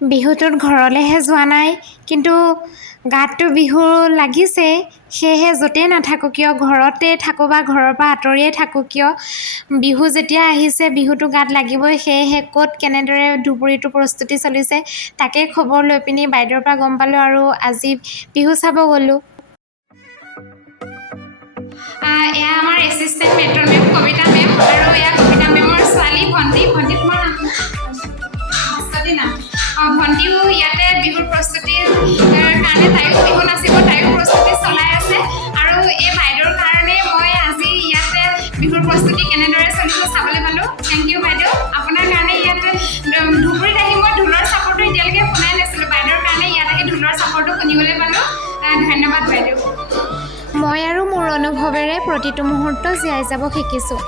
বিহুটোত ঘৰলৈহে যোৱা নাই, কিন্তু গাতটো বিহু লাগিছে। সেয়েহে য'তেই নাথাকোঁ কিয়, ঘৰতে থাকোঁ বা ঘৰৰ পৰা আঁতৰিয়ে থাকোঁ কিয়, বিহু যেতিয়া আহিছে বিহুটো গাত লাগিবই। সেয়েহে ক'ত কেনেদৰে ধুবুৰীটো প্ৰস্তুতি চলিছে তাকে খবৰ লৈ পিনি বাইদেউৰ পৰা গম পালোঁ আৰু আজি বিহু চাব গ'লোঁ। এয়া আমাৰ এছিষ্টেণ্ট মেট্ৰন মেম কবিতা মেম, আৰু এয়া কবিতা মেমৰ ছোৱালী ভণ্টি তোমাৰ ভণ্টিও ইয়াতে বিহুৰ প্ৰস্তুতিৰ কাৰণে তাইও বিহু নাচিব, তাইও প্ৰস্তুতি চলাই আছে। আৰু এই বাইদেউৰ কাৰণে মই আজি ইয়াতে বিহুৰ প্ৰস্তুতি কেনেদৰে চলিব চাবলৈ পালোঁ। থেংক ইউ বাইদেউ, আপোনাৰ কাৰণে ইয়াতে ধুবুৰীত আহি মই ঢোলৰ চাপৰটো এতিয়ালৈকে শুনাই নাছিলোঁ, বাইদেউৰ কাৰণে ইয়াত আহি ঢোলৰ চাপৰটো শুনিবলৈ পালোঁ। ধন্যবাদ বাইদেউ। মই আৰু মোৰ অনুভৱেৰে প্ৰতিটো মুহূৰ্ত জীয়াই যাব শিকিছোঁ।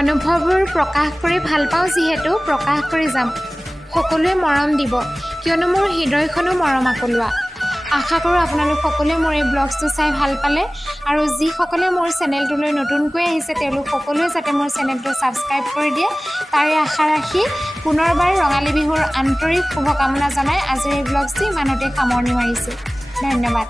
অনুভৱবোৰ প্ৰকাশ কৰি ভাল পাওঁ, যিহেতু প্ৰকাশ কৰি যাম। সকলোৱে মৰম দিব, কিয়নো মোৰ হৃদয়খনো মৰম আকলোৱা। আশা কৰোঁ আপোনালোক সকলোৱে মোৰ এই ব্লগটো চাই ভাল পালে, আৰু যিসকলে মোৰ চেনেলটোলৈ নতুনকৈ আহিছে তেওঁলোক সকলোৱে যাতে মোৰ চেনেলটো ছাবস্ক্ৰাইব কৰি দিয়ে, তাৰে আশা ৰাখি পুনৰবাৰ ৰঙালী বিহুৰ আন্তৰিক শুভকামনা জনাই আজিৰ এই ব্লগটো ইমানতে সামৰণি মাৰিছোঁ। ধন্যবাদ।